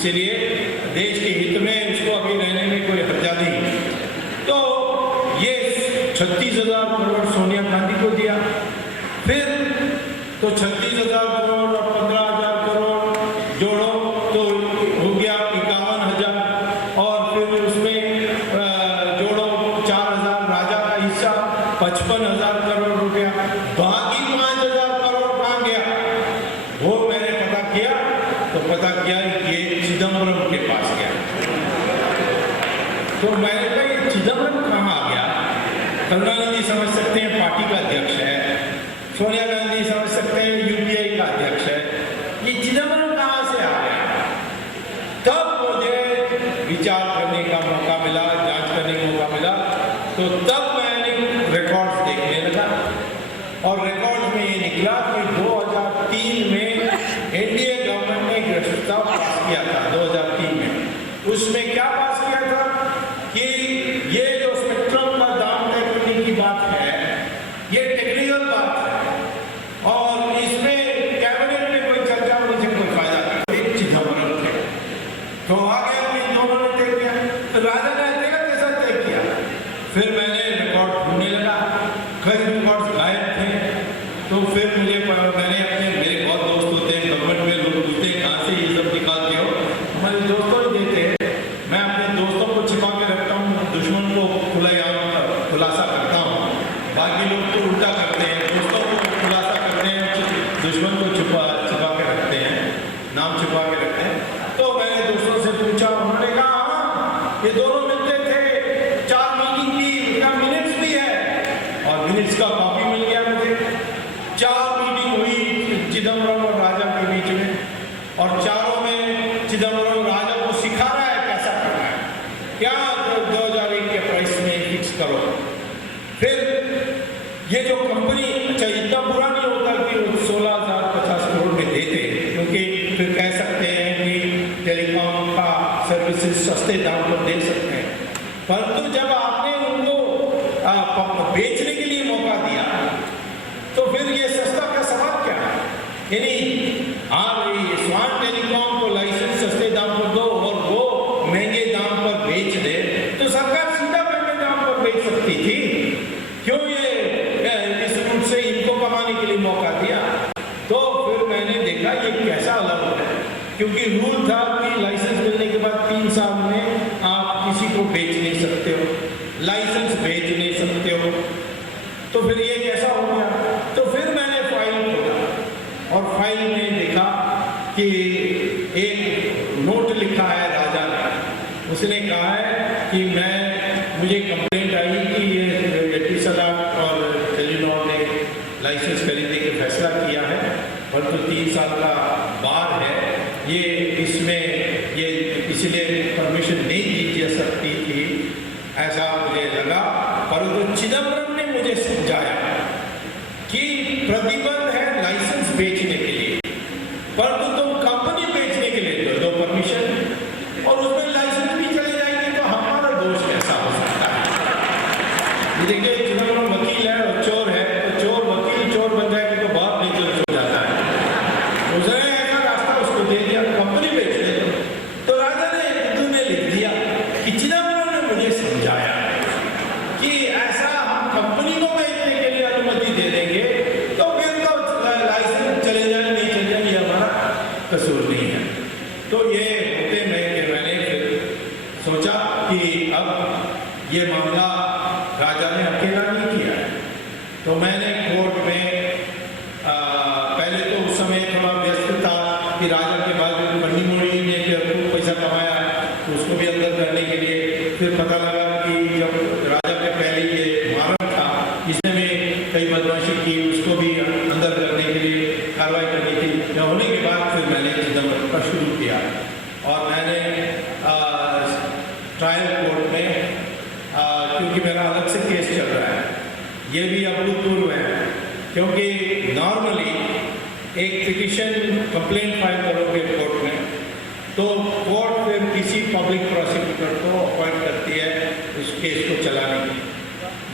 इसीलिए देश के हित में उसको अभी रहने में कोई हर्जा नहीं। तो ये 36,000 करोड़ सोनिया गांधी को दिया, फिर तो 36,000 करोड़ और 15,000 करोड़ जोड़ो तो हो गया 51,000, और फिर उसमें जोड़ो 4,000 राजा का हिस्सा 55,000 करोड़ रुपया, बाकी 5,000 करोड़ कहाँ गया? वो मैंने पता किया तो पता किया ये चिदम्बरम के पास गया। तो मैंने कहा ये चिदम्बरम कहाँ आ गया? करुणानिधि समझ सकते हैं पार्टी का अध्यक्ष है, सोनिया गांधी समझ सकते हैं यूपीए का अध्यक्ष है, ये चिदम्बरम कहाँ से आ गया? तब मुझे विचार करने का मौका मिला, जांच करने का मौका मिला, तो तब मैंने रिकॉर्ड्स देखने लगा और रिकॉर्ड में ये निकला कि 2003 में एनडीए गवर्नमेंट ने एक प्रस्ताव पास किया था 2003 में। उसमें क्या पास किया था कि ये जो स्पेक्ट्रम का दाम तय करने की बात है ये टेक्निकल बात है और इसमें कैबिनेट में कोई चर्चा होने से कोई फायदा नहीं। एक चिदम्बरम थे तो आगे अपने दोनों ने तय किया, तो राजा ने कैसा तय किया? फिर मैंने रिकॉर्ड ढूंढने लगा, कई रिकॉर्ड गायब थे। तो फिर मुझे मैंने अपने मेरे बहुत दोस्त होते हैं गवर्नमेंट में, लोग पूछते हैं कहाँ से ये सब निकालते हो? हमारे दोस्तों ही देते हैं। मैं अपने दोस्तों को छिपा के रखता हूँ, दुश्मन को खुलासा करता हूँ। बाकी लोग तो उल्टा करते हैं, दोस्तों को खुलासा करते हैं, दुश्मन को छिपा के रखते हैं, नाम छिपा के रखते हैं। तो मैंने दोस्तों से पूछा, उन्होंने कहा हाँ ये दोनों मिलते थे, 4 मीटिंग की, उनका मिनट्स भी है और मिनट्स का कॉपी मिल गया मुझे। 4 मीटिंग हुई चिदम्बरम और राजा के बीच में और चारों में चिदम्बरम राजा को सिखा रहा है कैसा करना है, क्या 2001 के प्राइस में फिक्स करो। फिर ये जो कंपनी, अच्छा इतना बुरा नहीं होता कि 16,050 करोड़ में देते, क्योंकि फिर कह सकते हैं कि टेलीकॉम का सर्विसेज सस्ते दाम पर दे सकते हैं, परंतु जब आपने उनको बेचने के लिए मौका दिया तो फिर ये सस्ता का सवाल क्या है? यानी आप स्मार्ट टेलीकॉम को लाइसेंस सस्ते दाम पर दो और वो महंगे दाम पर बेच दे तो सरकार सीधा महंगे दाम पर बेच सकती थी, क्यों ये इस रूट से इनको कमाने के लिए मौका दिया? तो फिर मैंने देखा ये कैसा अलग है, क्योंकि रूल था कि लाइसेंस मिलने के बाद 3 साल में आप किसी को बेच नहीं सकते हो, लाइसेंस बेच नहीं सकते हो। तो फिर ये कैसा हो गया? तो फिर मैंने फाइल खोला और फाइल में देखा कि एक नोट लिखा है राजा ने, उसने कहा है कि मुझे कंप्लेंट आई कि ये एटिसलाट और टेलीनॉर ने लाइसेंस खरीदने का फैसला किया है, परंतु 3 साल का बार है, ये इसमें ये इसलिए परमिशन नहीं दी जा सकती थी, ऐसा मुझे लगा। परंतु चिदम्बरम ने मुझे समझाया कि प्रतिबंध है लाइसेंस बेचने के लिए, परंतु तुम कंपनी बेचने के लिए दो परमिशन और उसमें लाइसेंस भी चले जाएंगे तो हमारा दोष कैसा हो सकता है? देखिए चिदम्बरम वकील है और चोर है, तो चोर वकील चोर बन जाएगा तो बहुत नेचुरल हो जाता है। उसने ऐसा रास्ता उसको दे दिया, कंपनी बेच दे। तो राजा ने उर्दू में लिख दिया कि चिदम्बरम ने मुझे समझाया कि ऐसा हम कंपनी को बेचने के लिए अनुमति दे देंगे तो फिर तो लाइसेंस चले जाए नहीं चले जाए, ये हमारा कसूर नहीं है। तो ये होते मैंने फिर सोचा कि अब ये मामला राजा ने अकेला नहीं किया है, तो मैंने कोर्ट में पहले तो उस समय थोड़ा व्यस्त था कि राजा के बाद बंडी मुड़ी ने खूब पैसा कमाया तो उसको भी अंदर करने के लिए, फिर पता लगा कि जब राजा के पहले ये महाराज था इसने कई बदमाशी की, उसको भी अंदर करने के लिए कार्रवाई करनी थी। होने के बाद फिर मैंने चिदम्बरम का शुरू किया और मैंने ट्रायल कोर्ट में क्योंकि मेरा अलग से केस चल रहा है, ये भी अभूतपूर्व है, क्योंकि नॉर्मली एक पिटिशन कंप्लेंट फाइल करोगे कोर्ट में तो कोर्ट फिर किसी पब्लिक प्रोसिक्यूटर को अपॉइंट करती है उस केस को चलाने के लिए।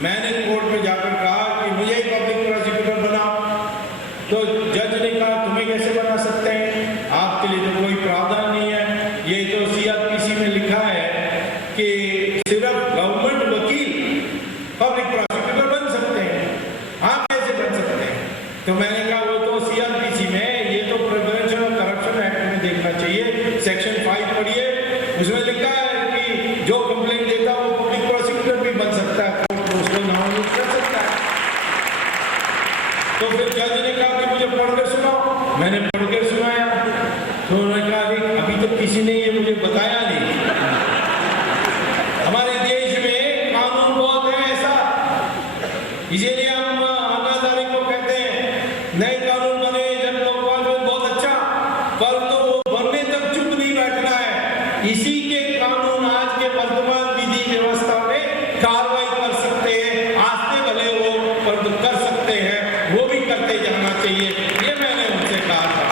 मैंने कोर्ट में जाकर कहा कि मुझे पब्लिक प्रोसिक्यूटर बनाओ, तो जज ने कहा तुम्हें कैसे बना सकते हैं, आपके लिए तो कोई प्रावधान नहीं है, ये सेक्शन 5 पढ़िए, उसमें लिखा है कि जो कंप्लेंट देता है वो पब्लिक प्रोसिक्यूटर भी बन सकता है, कोर्ट में उसको नॉमिनेट कर सकता है। तो फिर जज ने कहा कि मुझे पढ़कर सुनाओ, मैंने पढ़कर सुनाया, तो उन्होंने कहा कि अभी तो किसी ने ये मुझे बताया नहीं। हमारे देश में कानून बहुत है ऐसा, इसीलिए हम अन्ना हजारे को कहते हैं नए कानून बने जन लोकपाल में, बहुत अच्छा, पर तो वो बनने तक चुप नहीं बैठना है। इसी के कानून आज के वर्तमान विधि व्यवस्था में कार्रवाई कर सकते हैं, आस्ते भले वो पर कर सकते हैं, वो भी करते जाना चाहिए। ये मैंने उनसे कहा था,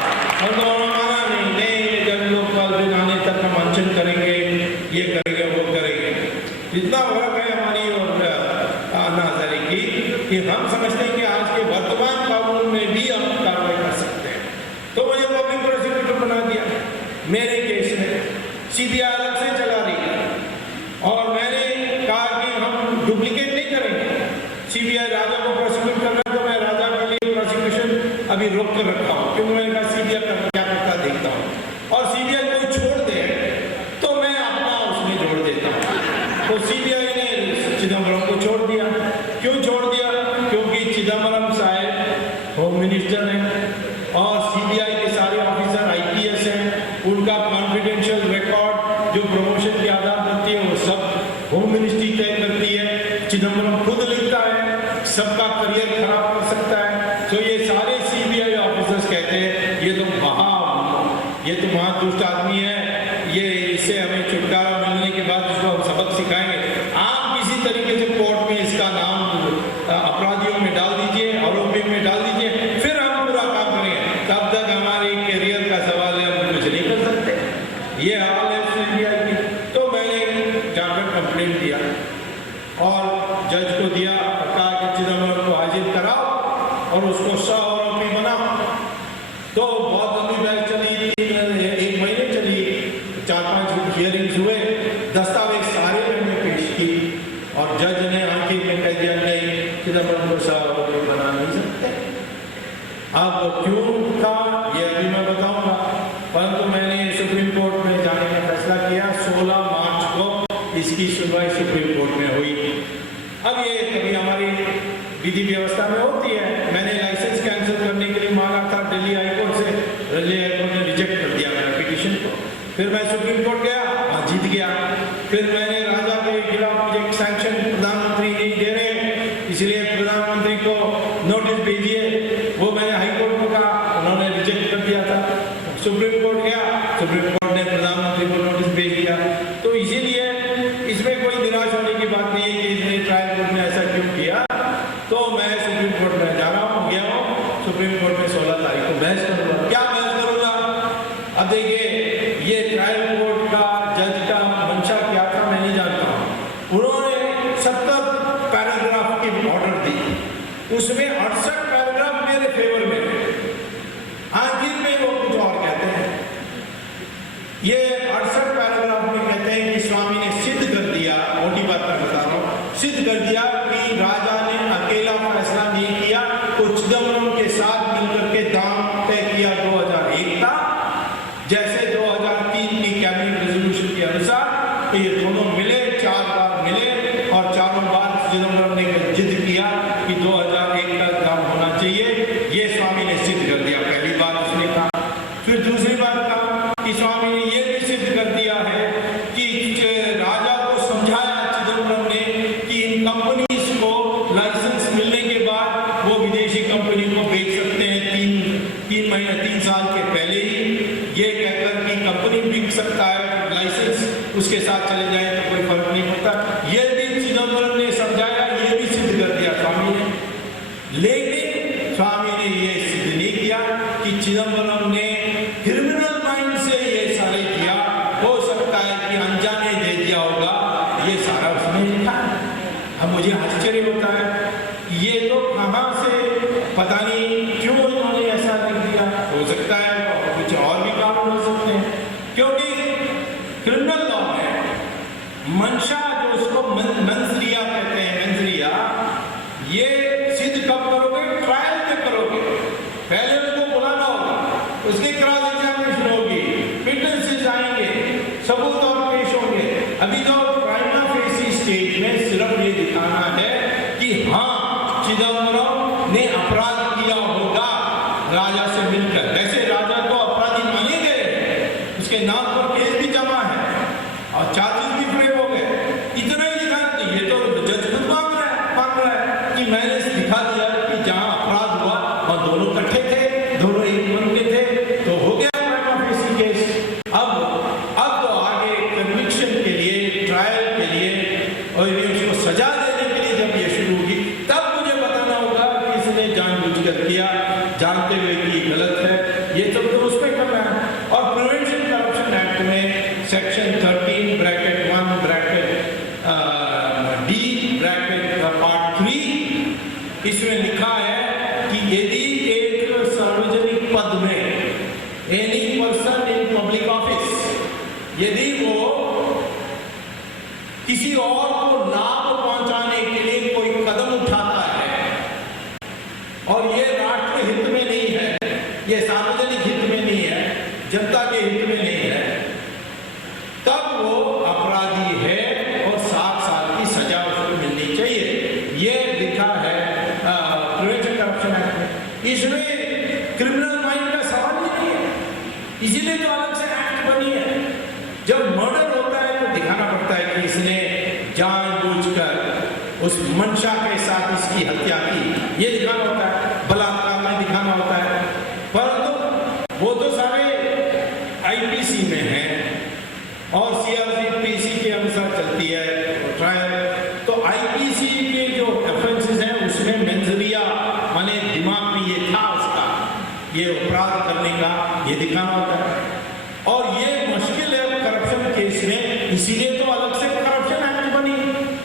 उन्होंने माना नहीं, जन लोकपाल बिल आने तक हम अनशन करेंगे, ये करेंगे, वो करेंगे। इतना फर्क है हमारी और अन्ना हजारे की कि हम समझते हैं कि आज के वर्तमान कानून में भी हम कार्रवाई कर सकते हैं। तो मुझे पब्लिक प्रोसिक्यूटर बना दिया मेरे केस में, सीबीआई अलग से चला रही है और मैंने कहा कि हम डुप्लीकेट नहीं करेंगे। सीबीआई राजा को प्रोसिक्यूट कर रहा है तो मैं राजा के लिए प्रोसिक्यूशन अभी रोक कर रखा हूँ, क्योंकि मैंने कहा सीबीआई क्या करता देखता हूँ, और सीबीआई को छोड़ दे तो मैं अपना उसमें जोड़ देता हूँ। तो सीबीआई ने चिदम्बरम को छोड़ दिया। क्यों छोड़ दिया? क्योंकि चिदम्बरम साहब होम मिनिस्टर हैं और सीबीआई के सारे ऑफिसर आईपीएस हैं, उनका कॉन्फिडेंशियल रिकॉर्ड जो प्रमोशन के आधार बनती है वो सब होम मिनिस्ट्री तय करती है। चिदम्बरम खुद लिखता है, सबका करियर खराब कर सकता है। तो ये सारे सीबीआई ऑफिसर्स कहते हैं ये तो महादुष्ट आदमी है, ये इससे हमें छुटकारा मिलने के बाद इसको हम सबक सिखाएंगे। आप किसी तरीके से कोर्ट में इसका नाम अपराधियों में डाल दीजिए, आरोपियों में डाल दीजिए, फिर हम पूरा काम करेंगे। तब तक हमारे करियर का सवाल है, हम कुछ नहीं कर सकते। ये हाल है सीबीआई की। तो मैंने जाकर कंप्लेंट दिया और जज को दिया, कहा कि चिदम्बरम को हाजिर कराओ और उसको सह आरोपी बनाओ। तो बहुत लंबी बहस चली, 1 महीने चली, 4-5 हियरिंग्स हुए, दस्तावेज सारे मैंने पेश की और जज ने आखिर में कह दिया नहीं, चिदम्बरम को सह आरोपी बना नहीं सकते। अब क्यों था ये अभी मैं बताऊंगा, परंतु मैंने सुप्रीम कोर्ट में जाने का फैसला किया। 16 मार्च को इसकी सुनवाई सुप्रीम कोर्ट में हुई। अब ये कभी हमारी विधि व्यवस्था में होती है। मैंने लाइसेंस कैंसिल करने के लिए मांगा था दिल्ली हाईकोर्ट से, दिल्ली हाईकोर्ट ने रिजेक्ट कर दिया मेरा पिटीशन को। फिर मैं सुप्रीम कोर्ट गया, वहाँ जीत गया। फिर मैंने राजा के खिलाफ मुझे सैंक्शन प्रधानमंत्री नहीं दे रहे, इसलिए प्रधानमंत्री को नोटिस भेजिए, वो मैंने हाईकोर्ट को कहा, उन्होंने रिजेक्ट कर दिया था। सुप्रीम कोर्ट गया, सुप्रीम कोर्ट ने प्रधानमंत्री को नोटिस भेज दिया। तो इसीलिए इसमें कोई निराश होने की बात नहीं है कि इसने ट्रायल कोर्ट में ऐसा क्यों किया। तो मैं सुप्रीम कोर्ट में जा रहा हूँ, गया हूँ सुप्रीम कोर्ट में 16 तारीख को बहस करूँगा। क्या बहस करूँगा? अब देखिए, ये ट्रायल कोर्ट का जज का मंशा क्या था मैं नहीं जानता हूँ। उन्होंने 70 पैराग्राफ की ऑर्डर दी, उसमें 68 पैराग्राफ मेरे फेवर में, आखिर में वो कुछ और कहते हैं। ये 68 पैराग्राफ में कहते हैं कि स्वामी ने सिद्ध कर दिया, मोटी बात मैं बता रहा हूँ, सिद्ध कर दिया कि राजा ने अकेला फैसला नहीं किया, तो चिदम्बरम के साथ मिलकर के दाम तय किया 2001 का, जैसे 2003 की कैबिनेट रेजोल्यूशन के अनुसार। तो ये दोनों मिले, 4 बार मिले और चारों बार चिदम्बरम ने जिद किया कि 2001 का दाम होना चाहिए। ये स्वामी ने सिद्ध कर दिया, पहली बात उसने कहा। फिर दूसरी बात कहा कि स्वामी ने ये भी सिद्ध कर दिया है कि राजा को समझाया चिदम्बरम ने कि इन कंपनीज को लाइसेंस मिलने के बाद वो विदेशी कंपनी को बेच सकते हैं 3 साल के पहले ही, ये कहकर कि कंपनी बिक सकता है, लाइसेंस उसके साथ चले जाए तो कोई फर्क नहीं पड़ता। ये भी चिदम्बरम ने समझाया, ये भी सिद्ध कर दिया स्वामी ने। लेकिन स्वामी ने ये सिद्ध नहीं किया कि चिदम्बरम ने क्रिमिनल माइंड से ये सारे किया, हो सकता है कि अनजाने दे दिया होगा, ये सारा उसने लिखा। अब मुझे आश्चर्य होता है, ये तो कहाँ से पता नहीं क्यों इन्होंने ऐसा लिख दिया। हो सकता है कुछ और भी कारण हो सकते हैं, क्योंकि क्रिमिनल लॉ में मंशा जो उसको मंजरिया कहते हैं, मंजरिया, ये सिद्ध कब करोगे? ट्रायल में करोगे। पहले उनको बुलाना होगा, उसकी क्रॉस एग्जामिनेशन होगी, विटनेसेस आएंगे, अभी तो प्राइमा फेसी स्टेज में सिर्फ ये दिखाना है कि हाँ, चिदम्बरम ने अपराध किया होगा राजा से मिलकर। वैसे राजा को अपराधी माने गए, उसके नाम पर केस भी जमा है और चार्जेस भी फ्रेम हो गए। इतना ही दिखा, ये तो जज खुद मांग रहा है कि मैंने दिखा दिया कि जहां अपराध हुआ और दोनों इकट्ठे थे, दोनों एक मन के थे, तो हो गया केस। अब तो आगे कन्विक्शन के लिए, ट्रायल के लिए और उसको सजा देने के लिए जब ये शुरू होगी, तब मुझे बताना होगा कि इसने जानबूझकर किया, जानते हुए कि गलत है। ये सब तो उस पर करना है। और प्रिवेंशन करप्शन एक्ट में section 13 bracket 1 bracket D bracket part 3 इसमें लिखा है कि यदि एक सार्वजनिक पद में any person in public office, यदि वो किसी और को लाभ पहुंचाने के लिए कोई कदम उठाता है और ये राष्ट्र हित में नहीं है, ये सार्वजनिक हित में नहीं है, जनता के हित में नहीं है, तब वो अपराधी है और 7 साल की सजा उसको मिलनी चाहिए। ये लिखा है प्रिवेंशन करप्शन एक्ट में। इसमें क्रिमिनल माइंड का सवाल ही नहीं है, इसीलिए तो अलग से एक्ट बनी है। जब मर्डर होता है तो दिखाना पड़ता है कि इसने जानबूझकर उस मंशा के साथ इसकी हत्या की, ये दिखाना होता है, बलात्कार में दिखाना होता है। परंतु वो तो सारे आईपीसी में है और सीआरपीसी के अनुसार चलती है ट्रायल। तो आईपीसी के जो ऑफेंसेस हैं उसमें मेंजरिया माने दिमाग में ये था उसका, ये अपराध करने का, ये दिखाना होता है। और ये मुश्किल है करप्शन केस में, इसीलिए तो अलग से करप्शन एक्ट बनी।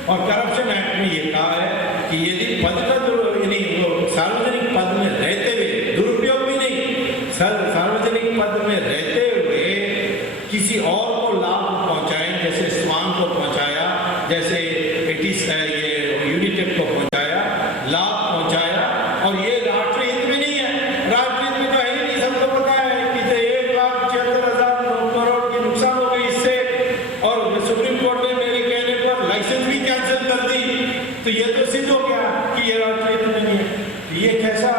और करप्शन एक्ट में ये कहा है कि यदि पद का सार्वजनिक पद में रहते हुए, दुरुपयोग भी नहीं, सार्वजनिक पद में रहते हुए किसी और को लाभ पहुंचाएं, जैसे स्वान को पहुंचाया, जैसे ये यूनिटेक को पहुंचाया, लाभ पहुंचाया, और ये राष्ट्र हित में नहीं है। राष्ट्र हित में तो है ही नहीं, सबको पता है कि 1,76,000 करोड़ की नुकसान हो गई इससे, और सुप्रीम कोर्ट ने मेरे कहने पर लाइसेंस भी कैंसिल कर दी। तो ये तो सिद्ध हो गया कि ये राष्ट्र हित में नहीं है। ये कैसा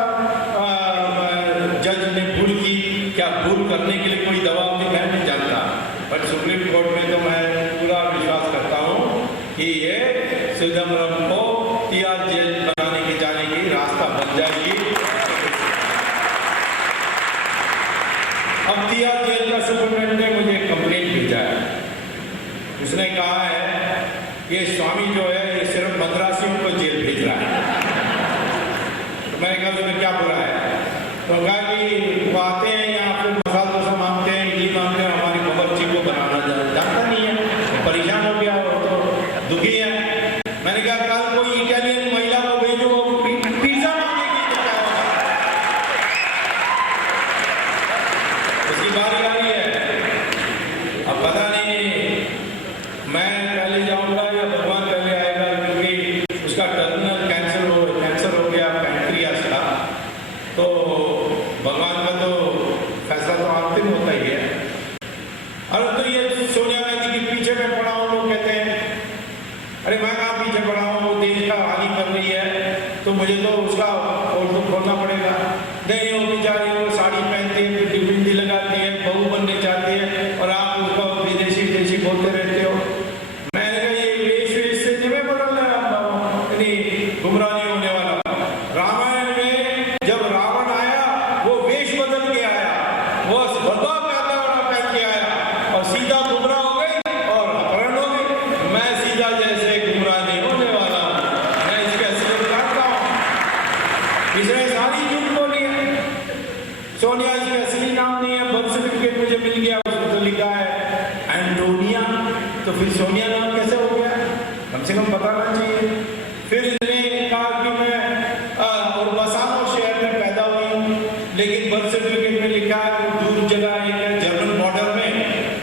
जज ने भूल की, क्या भूल करने के लिए कोई दबाव नहीं, मैं नहीं जानता, पर सुप्रीम कोर्ट में तो मैं पूरा विश्वास करता हूँ कि ये चिदम्बरम को तिहाड़ जेल बनाने की, जाने की रास्ता बन जाएगी। अब तिहाड़ जेल का सुपरिटेंडेंट ने मुझे कंप्लेंट भेजा है, उसने कहा है ये स्वामी जो है ये सिर्फ मद्रासियों को जेल भेज रहा है। तो मैंने कहा उसमें क्या बुरा है? तो कहा कि वो आते हैं यहाँ पे मसाला डोसा मांगते हैं, इडली मांगते हैं, हमारी बावर्ची को बनाना जानता नहीं है, परेशान हो गया और तो दुखी है। मैंने कहा कल कोई इटालियन महिला को भेजो, पिज्जा मांगेगी तो क्या होगा? उसकी बारी आ रही है। अब पता नहीं मैं पहले जाऊंगा या भगवान पहले आएगा, क्योंकि उसका टर्मिनल कैंसर हो गया पैंक्रियास का। तो भगवान का तो फैसला तो अंतिम होता ही है। और तो ये सोनिया गांधी के पीछे में पड़ा हूँ, लोग कहते हैं अरे मैं कहाँ पीछे पड़ा हूँ, वो देश का हानि कर रही है तो मुझे तो उसका पोल तो खोलना पड़ेगा। नहीं, वो बेचारी वो साड़ी पहनती है, बिंदी लगाती है, बहू बनने चाहती है, और आप उसका विदेशी विदेशी बोलते रहते हो। मैंने कहा ये वेश से जब बदलना है, गुमराह नहीं होने वाला। रामायण में जब रावण आया वो वेश बदल के आया, वो भगवा पहन के आया, और सीधा गुमराह हो गई और अपहरण हो गई। मैं सीधा जैसे गुमराह नहीं होने वाला, मैं इसके असलियत जानता हूँ। इसने सारी झूठ बोली है। सोनिया इसका असली नाम नहीं है, बर्थ सर्टिफिकेट मुझे मिल गया, उसमें तो लिखा है एंटोनिया, तो फिर सोनिया नाम कैसे हो गया? कम से कम बताना चाहिए। फिर इसने कहा कि मैं और बसानो शहर में पैदा हुई, लेकिन बर्थ सर्टिफिकेट में लिखा है दूर जगह है जर्मन बॉर्डर में,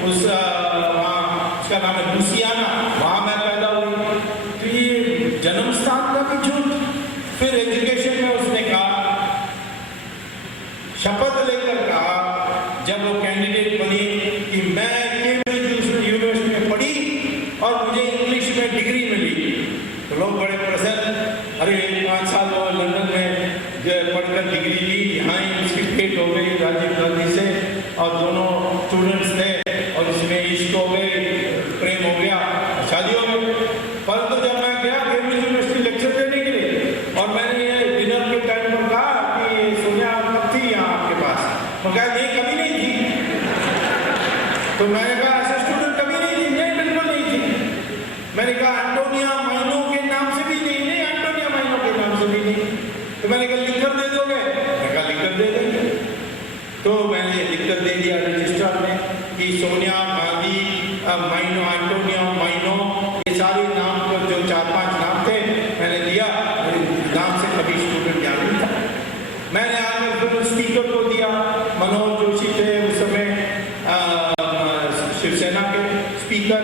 वहाँ उसका नाम है लुसियाना, वहाँ मैं पैदा हुई। तो ये जन्म स्थान का भी झूठ। फिर एजुकेशन में उसने कहा, शपथ लेकर कहा जब वो कैंडिडेट बनी कि मैं केम्ब्रिज यूनिवर्सिटी में पढ़ी और इश्क हो गए, प्रेम हो गया, शादी हो गई। परंतु जब मैं गया कैम्ब्रिज यूनिवर्सिटी लेक्चर देने के लिए और मैंने ये डिनर के टाइम पर कहा कि सोनिया कब थी यहाँ आपके पास, तो कहा नहीं कभी नहीं थी। तो मैंने कहा ऐसे स्टूडेंट कभी नहीं थी? नहीं बिल्कुल नहीं थी। मैंने कहा एंटोनिया माइनो के नाम से भी नहीं? नहीं एंटोनिया माइनो के नाम से भी नहीं। तो मैंने कहा लिख कर दे दोगे? मैंने कहा लिख कर दे देंगे। तो मैंने लिख कर दे दिया रजिस्टर में कि सोनिया गांधी माइनो, एंटोनिया माइनो, ये सारे नाम को जो 4-5 नाम थे मैंने दिया। नाम से कभी स्टूडेंट याद नहीं था। मैंने आकर फिर स्पीकर को दिया, मनोहर जोशी थे उस समय शिवसेना के स्पीकर।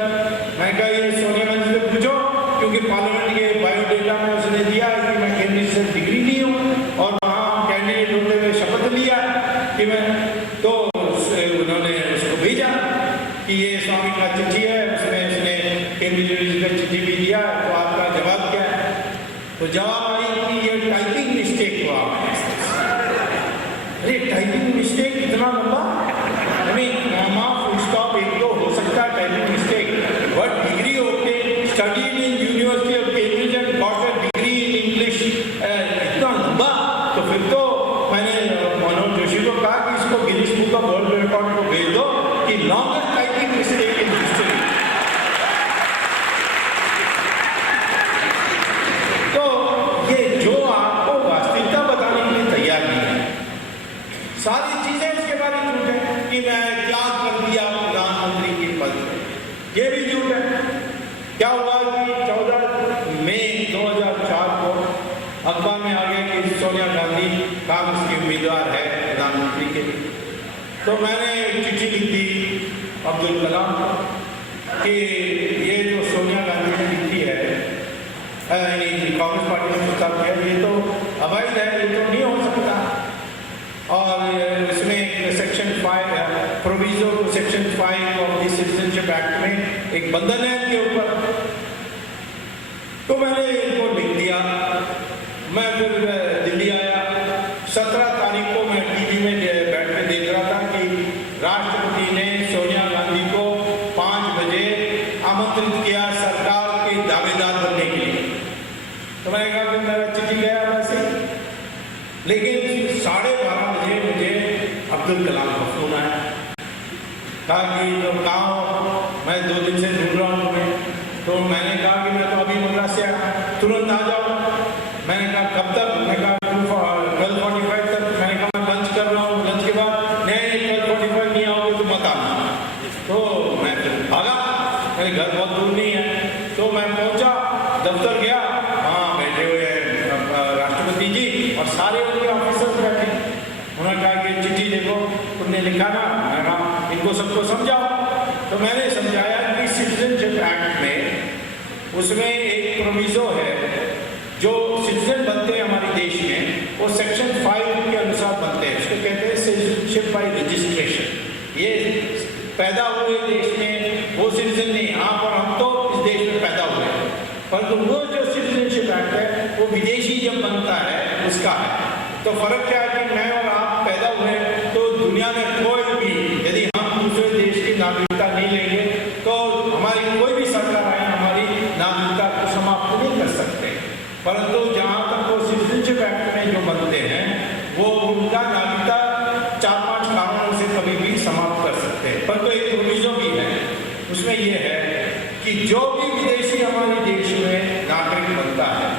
मैं कहा ये सोनिया गांधी से पूछो, क्योंकि पार्लियामेंट के बायोडेटा में उसने दिया कि मैं कैंडिडेट से डिग्री ली हूँ और वहाँ कैंडिडेट होते हुए शपथ लिया कि मैं, तो उन्होंने उसको भेजा कि ये स्वामी का चिट्ठी है, उसमें उसने कैम्ब्रिज यूनिवर्सिटी का चिट्ठी भी दिया, तो आपका जवाब क्या है? तो जवाब आई कि ये टाइपिंग मिस्टेक हुआ। अरे टाइपिंग मिस्टेक इतना लंबा? कॉमा फुल स्टॉप एक तो हो सकता है टाइपिंग मिस्टेक, बट डिग्री होके studied in university of Cambridge and got a degree in English, इतना लंबा? तो फिर तो मैंने मनोहर जोशी को कहा कि इसको Guinness book of world record को भेज दो कि longest typing mistake in history. तो ये जो आपको वास्तविकता बताने के लिए तैयार नहीं है, सारी चीजें उसके बारे में झूठ है कि मैं क्या कर दिया प्रधानमंत्री के पद पे, ये भी झूठ है। क्या हुआ कि 14 मई 2004 को अखबार में आ गया कि सोनिया गांधी कांग्रेस की उम्मीदवार है प्रधानमंत्री के लिए। तो मैंने चिट्ठी लिख दी अब्दुल कलाम को कि ये जो सोनिया गांधी ने लिखी है, कांग्रेस पार्टी ने प्रस्ताव किया, ये तो अवैध है, ये तो नहीं हो सकता। और इसमें section 5 proviso section 5 of the citizenship act में एक बंधन है इनके ऊपर। तो मैंने इनको लिख दिया। मैं फिर दिल्ली आया। 17 तारीख को मैं टीवी में बैठ के देख रहा था कि राष्ट्रपति ने सोनिया गांधी को 5 बजे आमंत्रित किया सरकार के दावेदार बनने के लिए। तो मैंने कहा कि मेरा चिट्ठी गया वैसे, लेकिन 12:30 बजे मुझे अब्दुल कलाम का फोन आया। कहा कि तो कहाँ हो? मैं 2 दिन से ढूंढ रहा हूँ तुम्हें। तो मैंने कहा कि मैं तो अभी मद्रास से आया, तुरंत आ जाओ। मैंने कहा कब तक? मैंने कहा 12:45 तक। मैंने कहा मैं लंच कर रहा हूँ, लंच के बाद। नहीं 12:45 नहीं आओगे तो मत आना। तो मैं फिर भागा, मेरे घर बहुत दूर नहीं है। तो मैं पहुँचा, दफ्तर गया, हाँ बैठे हुए राष्ट्रपति जी और सारे उनके ऑफिसर्स बैठे। उन्होंने कहा कि चिट्ठी देखो तुमने लिखा ना। मैं कहा इनको सबको समझाओ। तो मैंने समझाया कि सिटीजनशिप एक्ट में उसमें एक प्रोविजो है, जो सिटीजन बनते हैं हमारे देश में वो सेक्शन 5 के अनुसार बनते हैं। उसको कहते हैं सिटीजनशिप बाय रजिस्ट्रेशन। ये पैदा हुए देश में वो सिटीजन नहीं, यहाँ पर हम तो इस देश में पैदा हुए, परंतु वो जो सिटीजनशिप एक्ट है वो विदेशी जब बनता है उसका है। तो फर्क क्या है कि मैं और आप पैदा हुए तो दुनिया में कोई भी, यदि हम दूसरे देश की नागरिकता नहीं लेंगे तो हमारी कोई भी सरकार आए हमारी नागरिकता को समाप्त नहीं कर सकते। परंतु जहाँ तक वो सिटीजनशिप एक्ट में जो बनते हैं वो उनका नागरिकता 4-5 कारणों से कभी भी समाप्त कर सकते हैं। परंतु एक प्रोविजो भी है, उसमें ये है कि जो भी विदेशी हमारे देश में नागरिक बनता है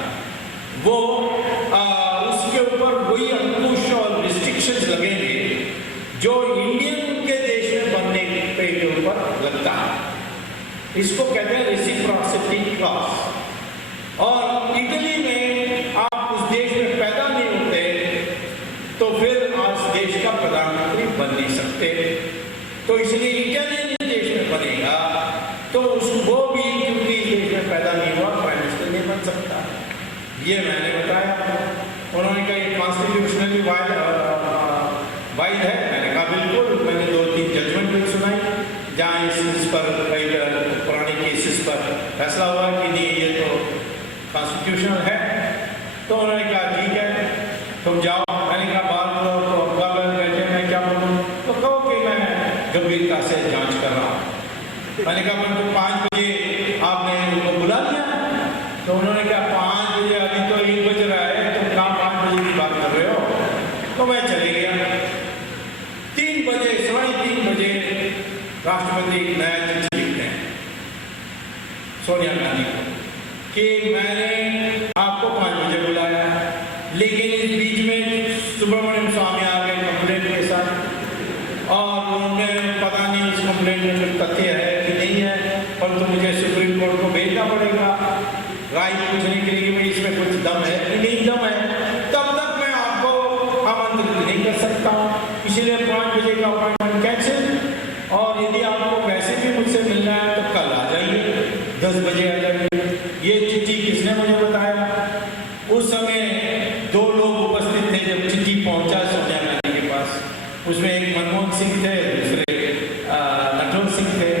वो उसके ऊपर वही अंकुश और रिस्ट्रिक्शंस लगेंगे जो इंडियन के देश में बनने के ऊपर लगता है। इसको कहते हैं रेसिप्रोसिटी क्लॉज। और इटली में आप उस देश में पैदा नहीं होते तो फिर आप उस देश का प्रधानमंत्री बन नहीं सकते। तो इसलिए इटालियन देश में बनेगा तो उसको भी क्योंकि इस देश में पैदा नहीं हुआ प्राइम मिनिस्टर नहीं बन सकता। ये मैंने बताया। उन्होंने कहा ये कॉन्स्टिट्यूशनली वाइड है। मैंने कहा बिल्कुल। मैंने 2-3 जजमेंट भी सुनाई जहाँ इस पर कई पुराने केसेस पर फैसला हुआ कि नहीं ये तो कॉन्स्टिट्यूशनल है। तो उन्होंने कहा ठीक है तुम जाओ। मैंने कहा बात तो अखबार में बैठे मैं क्या बोलूँ? तो कहो कि मैं गंभीरता से जांच कर रहा हूँ। मैंने कहा परंतु 5 बजे आपने उनको बुला लिया। तो उन्होंने कहा 5 बजे, अभी तो 1 बज रहा है, तुम कहाँ 5 बजे की बात कर रहे हो। तो मैं चले गया। 3 बजे, 3:30 बजे राष्ट्रपति एक नया चिट्ठी लिखते हैं सोनिया गांधी को कि मैंने आपको 5 बजे बुलाया, लेकिन इस बीच में सुब्रमण्यम स्वामी आ गए कंप्लेंट के साथ, और उन्होंने पता नहीं उस कंप्लेंट में कुछ तथ्य है कि नहीं है, परंतु मुझे सुप्रीम कोर्ट को भेजना पड़ेगा राय पूछने के लिए भाई इसमें कुछ दम है कि नहीं दम है, तब तक मैं आपको आमंत्रित नहीं कर सकता हूँ। इसलिए 5 बजे का अपॉइंटमेंट कैंसिल, और यदि आपको वैसे भी मुझसे मिलना है तो कल आ जाइए, 10 बजे आ जाइए। ये चिट्ठी किसने मुझे बताया? उस समय 2 लोग उपस्थित थे जब चिट्ठी पहुंचा सोनिया गांधी के पास। उसमें एक मनमोहन सिंह थे, दूसरे नटवर सिंह थे।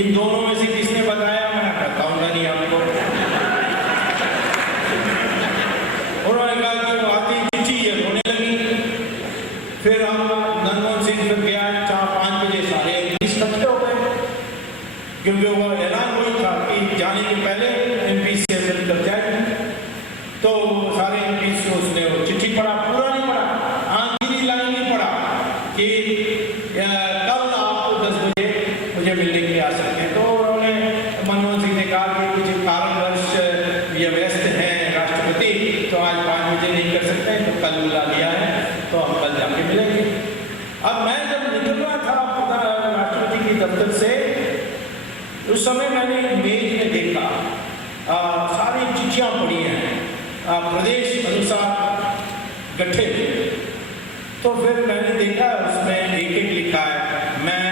इन दोनों में से किसने बताया मैं बताऊंगा नहीं आपको। उन्होंने कहा कि आती चिट्ठी ये होने लगी। फिर हम मनमोहन सिंह फिर गया 4-5 बजे सारे इकट्ठे हो गए, क्योंकि वो ऐलान हुई था कि जाने के पहले MP से मिलकर जाएंगे। तो सारे MP से उसने वो चिट्ठी पढ़ा, पूरा नहीं पढ़ा, आखिरी लाइन नहीं पढ़ा कि कल आपको 10 बजे मुझे मिलने के लिए आ सकते हैं। तो उन्होंने मनमोहन सिंह ने कहा कि कुछ कारणवश ये व्यस्त हैं राष्ट्रपति, तो आज 5 बजे नहीं कर सकते, तो कल बुला लिया है, तो हम कल जाके मिलेंगे। अब मैं जब निकल रहा था राष्ट्रपति के दफ्तर से, उस समय मैंने मेज में देखा सारी चिट्ठियां पड़ी हैं प्रदेश अनुसार गठे। तो फिर मैंने देखा उसमें एक लिखा है मैं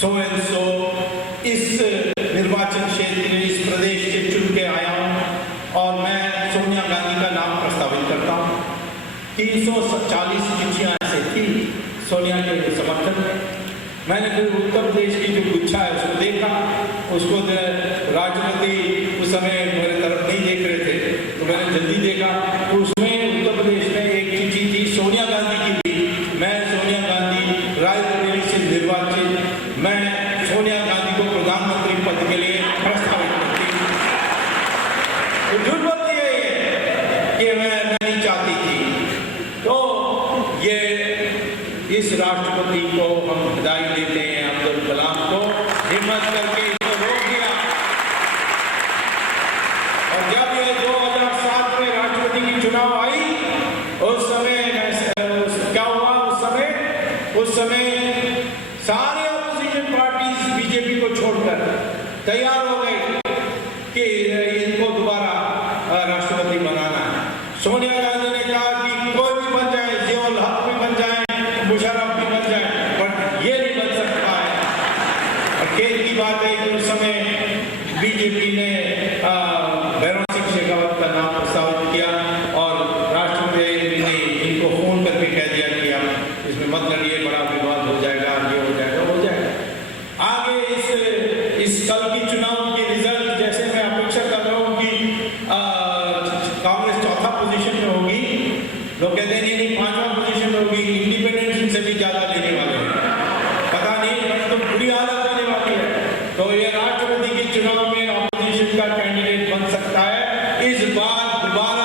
सो एंड सो इस निर्वाचन क्षेत्र में इस प्रदेश से चुन के आया हूँ, और मैं सोनिया गांधी का नाम प्रस्तावित करता हूँ। 340 चिट्ठियां ऐसे थी सोनिया के समर्थन में। मैंने फिर उत्तर प्रदेश की जो गुच्छा है उसको देखा, उसको राष्ट्रपति उस समय मेरे तरफ नहीं देख रहे थे, तो मैंने जल्दी देखा तो उसमें उत्तर प्रदेश में एक चिट्ठी थी सोनिया गांधी की भी। मैं सोनिया गांधी रायबरेली से निर्वाचित, मैं सोनिया गांधी को प्रधानमंत्री पद के लिए प्रस्तावित करती हूँ। तो झूठ बोलती है ये कि मैं नहीं चाहती थी। तो ये इस राष्ट्रपति को हम बधाई देते हैं, अब्दुल कलाम को, हिम्मत करके इसको रोक दिया। और जब ये 2007 में राष्ट्रपति की चुनाव आई, उस समय क्या हुआ? उस समय सारे अपोजिशन पार्टीज बीजेपी को छोड़कर तैयार हो गए कि इनको दोबारा राष्ट्रपति बनाना है। सोनिया गांधी ने कहा कि कोई भी बन जाए, जियाउल हक भी बन जाए, मुशर्रफ भी बन जाए, पर ये नहीं बन सकता है। और खेल की बात है कि उस समय बीजेपी ने भैरव सिंह शेखावत का नाम प्रस्तावित किया, और राष्ट्रपति ने इनको फोन करके कह दिया कि आप इसमें मत लड़िए, बड़ा विवाद हो जाएगा, ये हो जाएगा, हो जाएगा। आगे इस कल की चुनाव की रिजल्ट जैसे मैं अपेक्षा कर रहा हूँ कि कांग्रेस चौथा पोजीशन में होगी, लोग कहते हैं नहीं 5वां पोजीशन में होगी, इंडिपेंडेंस से भी ज्यादा लेने वाले हैं, पता नहीं, तो बुरी हालत होने वाली है। तो ये राष्ट्रपति के चुनाव में ऑपोजिशन का कैंडिडेट बन सकता है। इस बार दोबारा